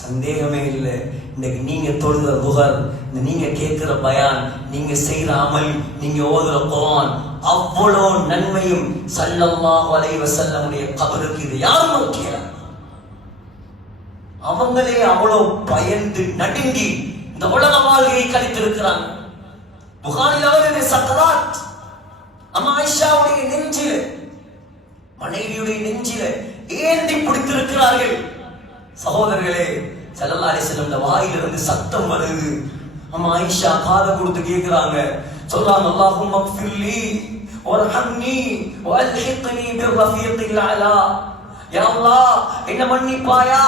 சந்தேகமே இல்லை. இன்னைக்கு நீங்க தொழுகிற துஹர், நீங்க கேட்கிற பயான், நீங்க செய்யற அமல், நீங்க ஓதுற குர்ஆன், அவ்வளவு நன்மையும் ஸல்லல்லாஹு அலைஹி வஸல்லமுடைய கபருக்கு இது யாரும் நோக்கிறார்? அவங்களே அவ்வளவு பயந்து நடுங்கி இந்த உலக வாழ்க்கையை கழித்திருக்கிறாங்க. புகாரில் அவருடைய சக்கராத், அம்மா ஆயிஷாவுடைய நெஞ்சில, மனைவியுடைய நெஞ்சில ஏந்தி பிடித்திருக்கிறார்கள். சகோதரர்களே, ஸல்லல்லாஹு அலைஹி வஸல்லம் வாயிலிருந்து சத்தம் வருது. அம்மா ஆயிஷா காதை கொடுத்து கேட்கிறாங்க, சொல்றாங்க, அல்லாஹும்ம ஃபிர்லி வர்ஹம்னி வஅல்ஹிக்னி பிர்ரஃபீகில் அலா. யா அல்லாஹ், என்ன மன்னிப்பாயா,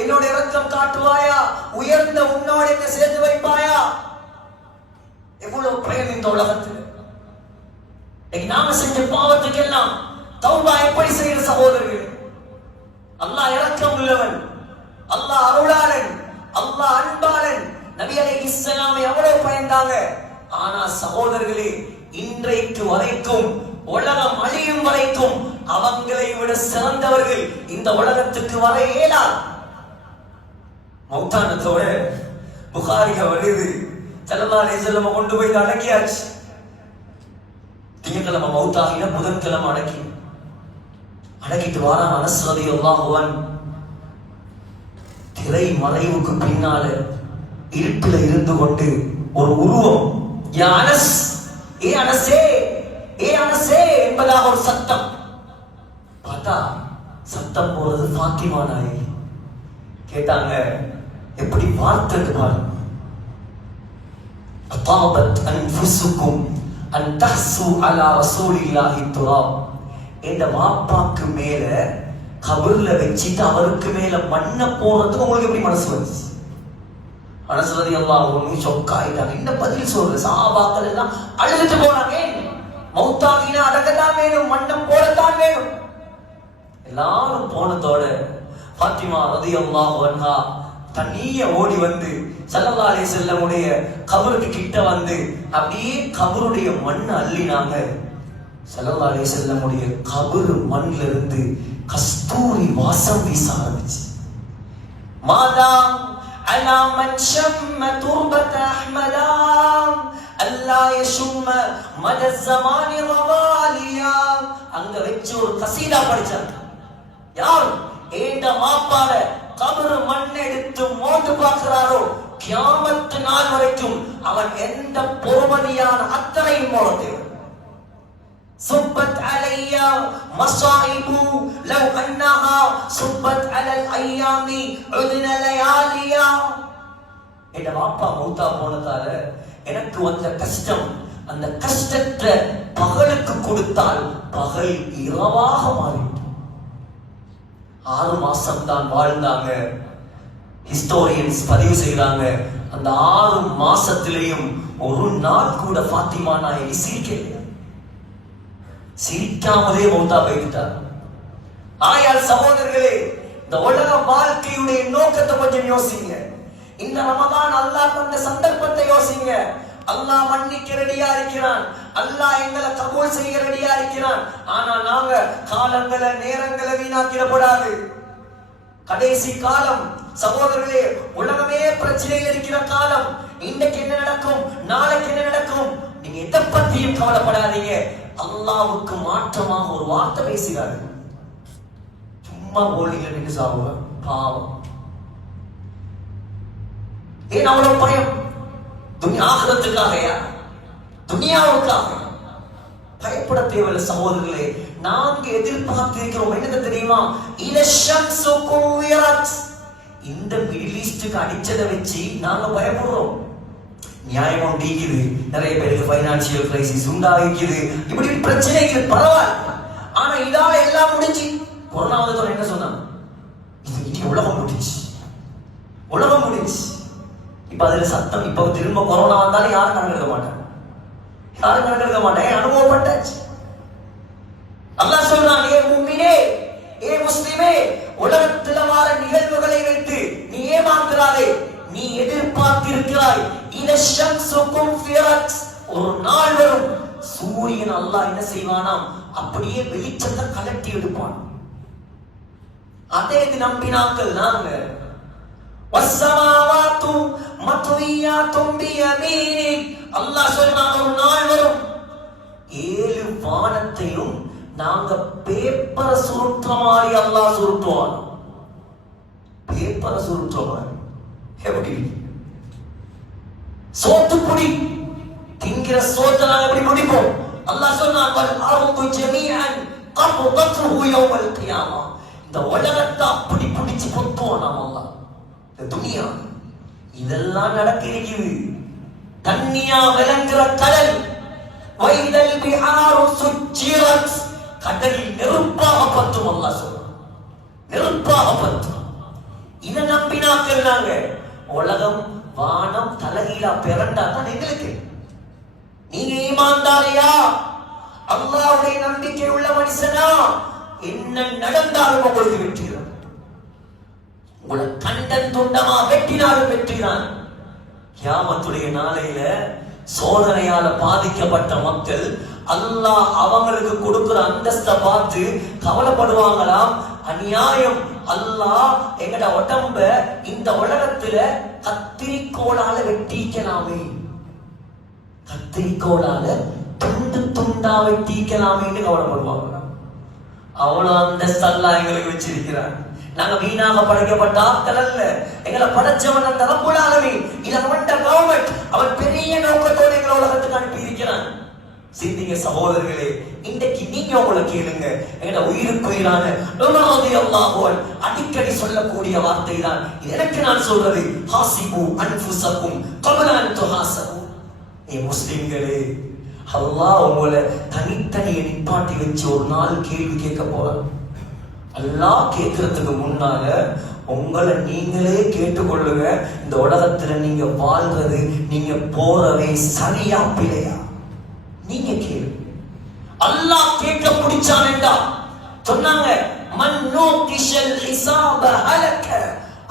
என்னோட இரக்கம் காட்டுவாயா, உயர்ந்த உன்னோட என்ன சேர்த்து வைப்பாயா. எவ்வளவு பிரயம் இந்த உலகத்தில். நாம செஞ்ச பாவத்துக்கு எல்லாம் தௌபா எப்படி செய்யற சகோதரர்கள்? அல்லாஹ் இரக்கம் உள்ளவன், அல்லாஹ் அருளாளன், அல்லாஹ் அன்பாளன். நபி அலைஹிஸ்ஸலாமை எவ்வளவு பயந்தாங்க. ஆனா சகோதரர்களே, இன்றைக்கு வரைக்கும், உலகம் அழியும் வரைக்கும் அவங்களை விட சிறந்தவர்கள் இந்த உலகத்துக்கு வர இயலாது. மௌத்தானத்தோட புகாரில வருது, ஸல்லல்லாஹு அலைஹி வஸல்லம் கொண்டு போய் அடக்கியாச்சு. திங்கட்கிழமை மௌத்தாகின, புதன்கிழமை அடக்கிட்டு வாரான் அனஸ் ரலியல்லாஹு அன்ஹு. திரை மறைவுக்கு பின்னால இருட்டுல இருந்து கொண்டு ஒரு உருவம், யா அனஸ், ஏ அனஸே, ஏ அனஸே என்பதாக ஒரு சத்தம். பார்த்தா சத்தம் போறது ஃபாத்திமா நாயகி. கேட்டாங்க, எப்படி வார்த்தைக்கு பாருங்க. அதாபத் அன்ஃபுசுக்கும் அன் தஹ்சு அலா ரசூலில்லாஹி துராப். இந்த வாப்பாக்கு மேல கபர்ல வச்சிட்டு அவருக்கு மேல மண்ண போறதுக்கு உங்களுக்கு எப்படி மனசு வந்துச்சு? அனஸ் ரலியல்லாஹு அன்ஹு ஷாக் ஆயிட்டாங்க. என்ன பதில் சொல்றது? சஹாபாக்கள் எல்லாம் அழுதுட்டு போனாங்க. மௌத்தாகினா அடக்கத்தான் வேணும், மண்ணம் போடத்தான் வேணும். எல்லாரும் போனதோட ஃபாத்திமா ரலியல்லாஹு அன்ஹா தனியா ஓடி வந்து ஸல்லல்லாஹு அலைஹி வஸல்லமுடைய கபருக்கு கிட்ட வந்து அப்படியே கபருடைய மண்ணை அள்ளினாங்க. ஸல்லல்லாஹு அலைஹி வஸல்லமுடைய கபர் மண்ணில இருந்து கஸ்தூரி வாசம் வீச ஆரம்பிச்சு. மாதா அலா மன் ஷம்ம துர்பத அஹ்மதா அல்லா யஷும்ம மத ஸமானி ரவாலியா. அங்க வெச்சு ஒரு கசீதா படிச்சாங்க. யார் ஏண்ட மாப்பால கபர் மண் எடுத்து மோட்டு பார்க்கிறாரோ, கியாமத் நாள் வரைக்கும் அவன் எந்த பொறுமதியான அத்தனையும் போட தேவை. صبت علي مصائب لو انها صبت على الايام عدنا لياليا. என் வாப்பா மௌத்தா போனதால எனக்கு வந்த கஷ்டம், அந்த கஷ்டத்தை பகலுக்கு கொடுத்தால் பகல் இரவாக மாறிட்டு 6 மாசம் தான் வாழ்ந்தாங்க. ஹிஸ்டோரியன்ஸ் பதிவு செய்யறாங்க, அந்த 6 மாசத்திலேயும் ஒரு நாள் கூட ஃபாத்திமா நாயகி சிரிக்கலையா, சிரிக்காமலே மௌத்தா போய்விட்டார். ஆயால் சகோதரர்களே, இந்த உலக வாழ்க்கையுடைய நோக்கத்தை கொஞ்சம் யோசிங்க. இந்த ரமதான் அல்லாஹ் தந்த சந்தர்ப்பத்தை யோசிங்க. அல்லாஹ் மன்னிக்க ரெடியா இருக்கிறான், அல்லாஹ் எங்களை கபூல் செய்ய ரெடியா இருக்கிறான். ஆனா நாங்க காலங்களை நேரங்களை வீணாக்கிடக்கூடாது. கடைசி காலம் சகோதரர்களே, உலகமே பிரச்சனையில் இருக்கிற காலம். இன்னைக்கு என்ன நடக்கும், நாளைக்கு என்ன நடக்கும், நீங்க எதை பத்தியும் கவலைப்படாதீங்க. அல்லாஹ்வுக்கு மாற்றமாக ஒரு வார்த்தை பேசுகிறாரு, சும்மா போலிங்க நீங்க சாவுங்க பாவம். ஏன் அவ்வளவு பயம்? ஆகிரத்துக்காகயா, துனியாவுக்காக? பயப்பட தேவையில்லை சகோதரர்களே. நாங்க எதிர்பார்த்திருக்கிறோம் என்னது தெரியுமா? இந்த மிடில் ஈஸ்டுக்கு அடிச்சதை வச்சு நாங்க பயப்படுறோம். நியாயம் உண்டிக்குது, நிறைய பேருக்கு பைனான்சியல் கிரைசிஸ் உண்டாகிக்குது, இப்படி பிரச்சனைகள் பரவாயில்ல. ஆனா இதால எல்லாம் முடிஞ்சு கொரோனா வந்து என்ன சொன்னாங்க? இது உலகம் முடிஞ்சு, உலகம் முடிஞ்சு. இப்ப அதுல சத்தம், இப்ப திரும்ப கொரோனா வந்தாலும் யாரும் கணக்கெடுக்க மாட்டாங்க, யாரும் கணக்கெடுக்க மாட்டாங்க. அனுபவப்பட்டாச்சு. அல்லாஹ் சொல்றான், ஏ முஃமினே, ஏ முஸ்லிமே, உலகத்தில் வர நிகழ்வுகளை வைத்து நீ ஏமாந்துறாதே. நீ எதிர்பார்த்திருக்கிறாய் ஒரு நாள் வரும், சூரியன் அல்லாஹ் என்ன செய்வானாம், அப்படியே வெளிச்சத்தை கலட்டி எடுப்பான். அதே நம்பினாக்கள் நாங்க. வஸ்ஸமாவாத்து மத்வியாத்தும் பியமீனிக், அல்லாஹ் சொல்றான் ஒரு நாள் வரும், 7 வானத்தையும் நாங்க பேப்பரை சுருட்டுற மாதிரி அல்லாஹ் சுருட்டுவான். பேப்பரை சுருட்டுற மாதிரி எப்படி? சோத்துப்புடி திங்கிற சோத்தை நாங்க எப்படி முடிப்போம்? அல்லாஹ் சொன்னான், வல் அர்து ஜமீஅன் கப்தத்துஹு யௌமல் கியாமா, இந்த உலகத்தை அப்படி பிடிச்சு பொத்துவான் நாம அல்லாஹ். இந்த துனியா இதெல்லாம் நடக்கிறது. தண்ணியா விளங்குற கடல், வைதல் பிஹாரு சுஜ்ஜிரத், கடலில் நெருப்பாக பத்தும். அல்லாஹ் சொல்றான், நெருப்பாக பத்தும். இதை நம்பினாக்கள் நாங்க. உலகம் வானம் தலைகீழா பிறண்டா தான் எங்களுக்கு. நீங்க ஈமான்தாரியா, அல்லாஹ்வுடைய நம்பிக்கை உள்ள மனுஷனா, என்ன நடந்தாலும் உங்களுக்கு வெற்றிதான். உங்களை கண்டன் துண்டமா வெட்டினாலும் வெற்றிதான். கியாமத்துடைய நாளையில சோதனையால பாதிக்கப்பட்ட மக்கள் அல்லாஹ் அவங்களுக்கு கொடுக்கிற அந்தஸ்தை பார்த்து கவலைப்படுவாங்களாம். அநியாயம், அல்லாஹ் எங்கட உடம்ப இந்த உலகத்துல கத்திரிக்கோளால வெட்டிக்கலாமே, கத்திரிக்கோளால துண்டு துண்டா வெட்டிக்கலாமேன்னு கவலைப்படுவாங்களாம். அவ்வளவு அந்தஸ்து அல்லாஹ் எங்களுக்கு வச்சிருக்கிறான். நாங்க வீணாக படைக்கப்பட்ட ஆட்கள் அல்ல. எங்களை படைச்சவன் அந்த ரப்புல் ஆலமீன். இது அவன்ட கவர்மெண்ட். அவன் பெரிய நோக்கத்தோடு எங்களை உலகத்துக்கு அனுப்பி இருக்கிறான். சிந்திங்க சகோதரர்களே, இன்றைக்கு நீங்க உங்களை கேளுங்க. எங்களோட உயிருக்குயிரான உமர் ரலியல்லாஹு அன்ஹு அடிக்கடி சொல்லக்கூடிய வார்த்தை தான் இது. எனக்கு நான் சொல்றது, ஹாசிபு அன்ஃபுஸக்கும் கப்ல அன் துஹாசபு. ஏ முஸ்லிம்களே, அல்லாஹ் உங்களை தனித்தனியே நிப்பாட்டி வச்சு ஒரு நாள் கேள்வி கேட்க போறான். அல்லாஹ் கேட்கறதுக்கு முன்னால உங்களை நீங்களே கேட்டுக்கொள்ளுங்க. இந்த உலகத்துல நீங்க வாழ்றது, நீங்க போறவே சரியா பிழையா? நீங்க கேளு. அல்லாஹ் கேட்க பிடிச்சானேண்டா சொன்னாங்க, மன்னோ கிஷல் ஹிசாப ஹலக.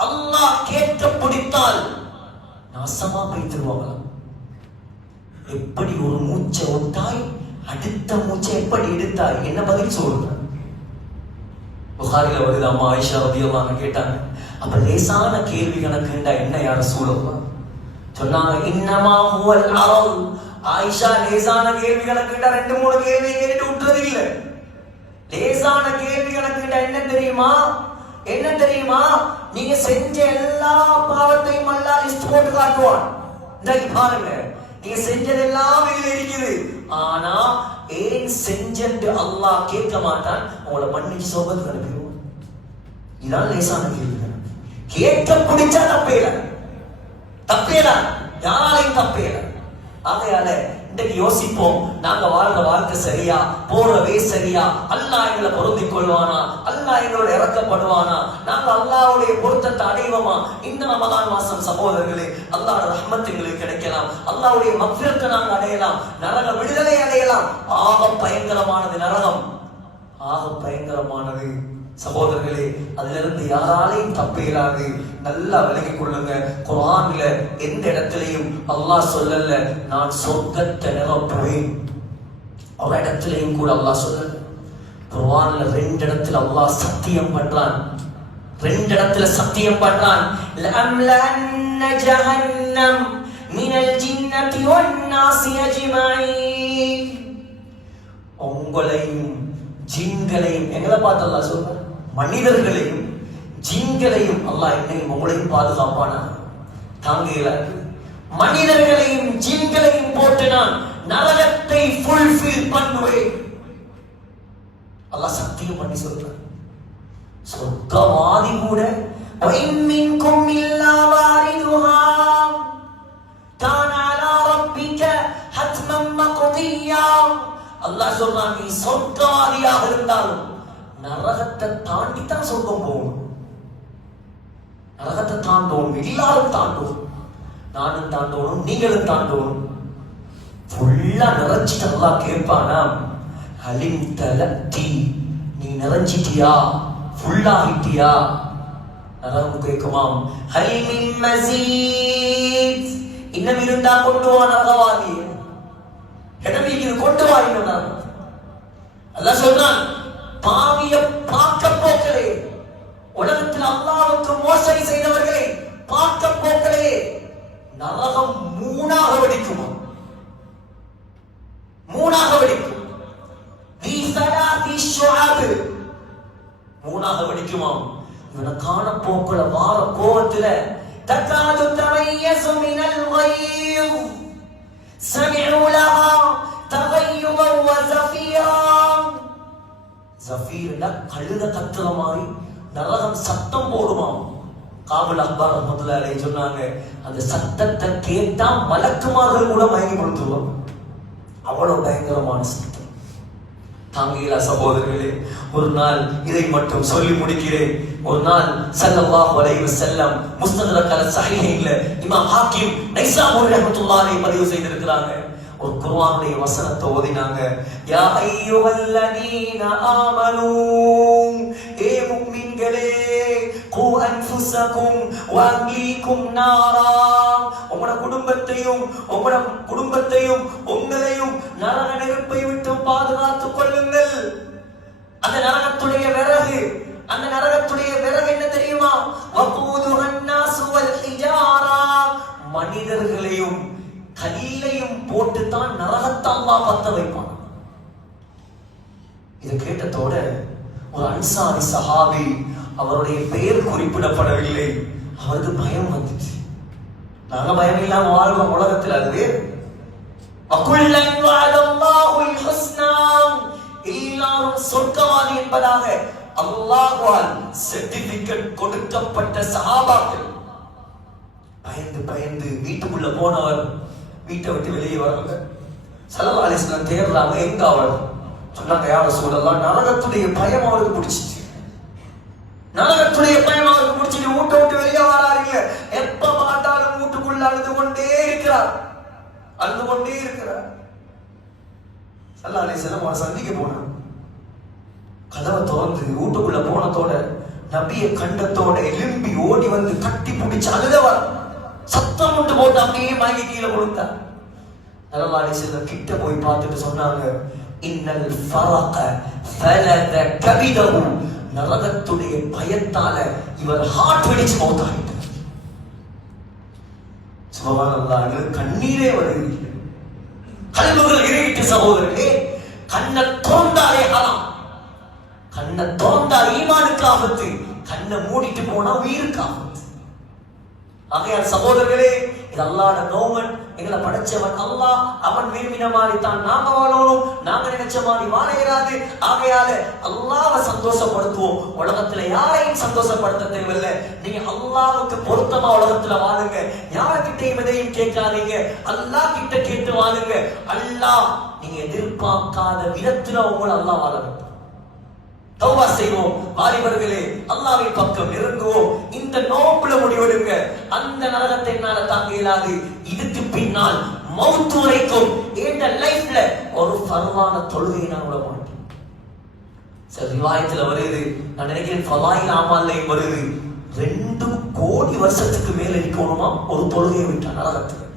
அல்லாஹ் கேட்க பிடித்தால் நாசமா போய்த்துருவாங்க. எப்படி ஒரு மூச்சை விட்டாய், அடுத்த மூச்சை எப்படி எடுத்தாய்? என்ன பதில் சொல்ற? புகாரில வருது, அம்மா ஆயிஷா ரலியல்லாஹு அன்ஹா கேட்டாங்க, அப்ப லேசான கேள்வி கணக்குண்டா என்ன யா ரசூலல்லாஹ்? சொன்னாங்க, இன்னமா ஹுவல் அரல். ஆயிஷா, லேசான கேள்வி கணக்குண்டா 2-3 கேள்வி கேட்டு விட்டுறது இல்ல. லேசான கேள்வி கணக்குண்டா என்ன தெரியுமா? என்ன தெரியுமா? நீங்க செஞ்ச எல்லா பாவத்தையும் அல்லாஹ் லிஸ்ட் போட்டு காட்டுவான். இந்த பாருங்க, நீங்க செஞ்சதெல்லாம் இதுல இருக்குது. ஆனா ஏன் செஞ்சது அல்லாஹ் கேட்க மாட்டான். உங்களை மன்னிச்சு சோபத்துக்கு அனுப்பிடுவோம். இதான் லேசான கேள்வி. கேட்க பிடிச்சா தப்பேல, தப்பேல, யாராலையும் தப்பேல. ஆகையால இன்றைக்கு யோசிப்போம், நாங்க வாழ்ந்த வாழ்க்கை சரியா, போறவே சரியா? அல்லாஹ் எங்களை பொருந்திக் கொள்வானா? அல்லாஹ் எங்களோட இறக்கப்படுவானா? நாங்க அல்லாஹ்வுடைய பொருத்தத்தை அடைவோமா? இந்த ரமலான் மாசம் சகோதரர்களே, அல்லாஹ்வுடைய ரஹ்மத் எங்களுக்கு கிடைக்கலாம், அல்லாஹ்வுடைய மக்ஃபிரத்தை நாங்க அடையலாம், நரக விடுதலை அடையலாம். ஆக பயங்கரமானது நரகம், ஆக பயங்கரமானது சகோதரர்களே. அதிலிருந்து யாராலையும் தப்பேறாது. நல்லா விலகிக் கொள்ளுங்க. குர்ஆன்ல எந்த இடத்திலையும் அல்லாஹ் சொல்லல நான் சொர்க்கத்தை நிரப்புவேன். ஒரு இடத்திலையும் கூட அல்லாஹ் சொல்லல. குர்ஆன்ல 2 இடத்துல அல்லாஹ் சத்தியம் பண்றான். ரெண்டு இடத்துல சத்தியம் பண்றான். லஅம்லஅன்ன ஜஹன்னம் மினல் ஜின்னதி வன்னாஸி அஜ்மஈன். உங்களையும் ஜின்களையும், எங்களை பார்த்து அல்லாஹ் சொல்றான், மனிதர்களையும் ஜின்களையும் அல்லாஹ் என்னையும் உங்களையும் பாதுகாப்பானா. தாங்கல மனிதர்களையும் ஜின்களையும் போட்டு நான் நரகத்தை ஃபுல்ஃபில் பண்ணுவேன். அல்லாஹ் சத்தியம் பண்ணி சொல்றான். சொர்க்கவாதி கூட وَإِمِّنْكُمْ إِلَّا وَارِدُهَا كَانَ عَلَى رَبِّكَ حَتْمًا مَقْضِيًّا. அல்லாஹ் சொல்றான், நீ சொர்க்கவாதியாக இருந்தாலும் நரகத்தை தாண்டி தான் சொர்க்கம் போகும். நரகத்தை தாண்டணும், எல்லாரும் தாண்டணும், நானும் தாண்டணும், நீங்களும் தாண்டணும். ஃபுல்லா நிறைச்சிட்டு அல்லாஹ் கேட்பானா, ஹலிம் தலத்தி, நீ நிறைஞ்சிட்டியா, ஃபுல்லாகிட்டியா? நரகம் கேட்குமாம், ஹல் மின் மஸீத், இன்னும் இருந்தா கொண்டு வா நரகவாதி, இடமீது கொண்டு வா இன்னும். அல்லாஹ் சொல்றான், பாவிய பார்க்க போக்களே, உலகத்தில் அல்லாஹ்வுக்கு மோசடி செய்தவர்களை பார்க்க போக்களே, நரகம் மூணாக வெடிக்குமா, மூணாக வெடிக்கும். மூணாக வெடிக்குமாம். இவனை காண போக்குல வார கோவத்துல தக்காது தமையசு மினல் கையூ சமிஉ லஹா தகையுப வ ஸஃபியா. ஸஃபீர்ல கழுத கத்துற மாதிரி நரகம் சத்தம் போடுமாம். காபுல் அக்பர் ரஹ்மத்துல்லாஹி அலைஹி சொன்னாங்க, அந்த சத்தத்தை கேட்டா மலக்குமார்கள் கூட மயங்கி கொடுத்துருவாங்க. அவ்வளவு பயங்கரமான சத்தம். தாங்கீலா சகோதரர்களே, ஒரு நாள் இதை மட்டும் சொல்லி முடிக்கிறேன். ஒரு நாள் ஸல்லல்லாஹு அலைஹி வஸல்லம் முஸ்தத்ரக் அல் ஸஹீஹைன்ல இமாம் ஹாக்கிம் நைசாபூரி ரஹ்மத்துல்லாஹி அலைஹி பதிவு செய்திருக்கிறாங்க. ஒரு குர்ஆனுடைய வசனத்தை ஓதினாங்க. யா அய்யுஹல்லதீன ஆமனூ, ஏ முஃமின்களே, கூ அன்ஃபுஸகும் வ அஹ்லீகும் நாரா, உங்களோட குடும்பத்தையும் உங்களையும் நரக நெருப்பை விட்டு பாதுகாத்துக் கொள்ளுங்கள். அந்த நரகத்துடைய விறகு, அந்த நரகத்துடைய விறகு என்ன தெரியுமா? வகூதுஹன் நாஸு வல் ஹிஜாரா, மனிதர்களையும் கல்லையும் போட்டு தான் நரகத்தை அல்லாஹ் பத்த வைப்பான். இதை கேட்டதோட ஒரு அன்சாரி சஹாபி, அவருடைய பெயர் குறிப்பிடப்படவில்லை, அவருக்கு பயம் வந்துச்சு. நாங்க பயம் இல்லாம வாழ்றோம் உலகத்தில், அதுவே வகுல்லன் வஅதல்லாஹுல் ஹுஸ்னா, எல்லாரும் சொர்க்கவாதி என்பதாக அல்லாஹ்வால் சர்டிபிகேட் கொடுக்கப்பட்ட சஹாபாக்கள் பயந்து பயந்து வீட்டுக்குள்ள போனவர் வீட்டை விட்டு வெளியே வரல. ஸல்லல்லாஹு அலைஹி வஸல்லம் தேடுறாங்க, எங்க அவர்? சொன்னாங்க, யா ரசூலல்லாஹ், நரகத்துடைய பயம் அவருக்கு பிடிச்சிச்சு. நரகத்துடைய பயம் அவருக்கு பிடிச்சிட்டு வீட்டை விட்டு வெளியே வராருங்க. எப்ப பார்த்தாலும் வீட்டுக்குள்ள அழுது கொண்டே இருக்கிறார். ஸல்லல்லாஹு அலைஹி வஸல்லம் அவரை சந்திக்க போனார். கதவை திறந்து வீட்டுக்குள்ள போனதோட நபியை கண்டத்தோட எலும்பி ஓடி வந்து கட்டி பிடிச்சு அழுதவர். சத்தம் உண்டு போட்டு அப்படியே மயங்கி கீழே கொடுத்தார். ஸல்லல்லாஹு அலைஹி வஸல்லம் கிட்ட போய் பார்த்துட்டு சொன்னாங்க, இன்னல் ஃபரக ஃபலத கபிதஹு, நரகத்துடைய பயத்தால இவர் ஹார்ட் வெடிச்சு மௌத்தாயிட்டார். சுப்ஹானல்லாஹ், கண்ணீரே வருது, கல்புகள் இறையிட்டு. சகோதரர்களே, கண்ணை திறந்தாலே ஹராம், கண்ணை திறந்தா ஈமானுக்கு ஆபத்து, கண்ணை மூடிட்டு போனா உயிருக்கு ஆபத்து. ஆகையால் சகோதரர்களே, இது அல்லாஹ்வுடைய நோமன். எங்களை படைச்சவன் அல்லாஹ், அவன் விரும்பின மாதிரி தான் நாம வாழணும், நாங்க நினைச்ச மாதிரி வாழ இயலாது. ஆகையால அல்லாஹ்வை சந்தோஷப்படுத்துவோம், உலகத்துல யாரையும் சந்தோஷப்படுத்த தேவையில்லை. நீங்க அல்லாஹ்வுக்கு பொருத்தமா உலகத்துல வாழுங்க, யார்கிட்டையும் எதையும் கேட்காதீங்க, அல்லாஹ் கிட்ட கேட்டு வாழுங்க. அல்லாஹ் நீங்க எதிர்பார்க்காத விதத்துல உங்களை அல்லாஹ் வாழ வைப்பான். தௌபா செய்வோம் வாலிபர்களே, அல்லாஹ்வின் பக்கம் நெருங்குவோம். இந்த நோம்புல முடிவெடுங்க. அந்த நரகத்தை என்னால தாங்க இயலாது. இதுக்கு பின்னால் மௌத் வரைக்கும் இந்த லைஃப்ல ஒரு ஃபர்வான தொழுகை நான் விட மாட்டேன். சரி, ரிவாயத்துல வருது, நான் நினைக்கிறேன் ஃபலாயில் அமால்லையும் வருது, 2 கோடி வருஷத்துக்கு மேல இருக்கணுமா ஒரு தொழுகையை விட்டா நரகத்துக்கு.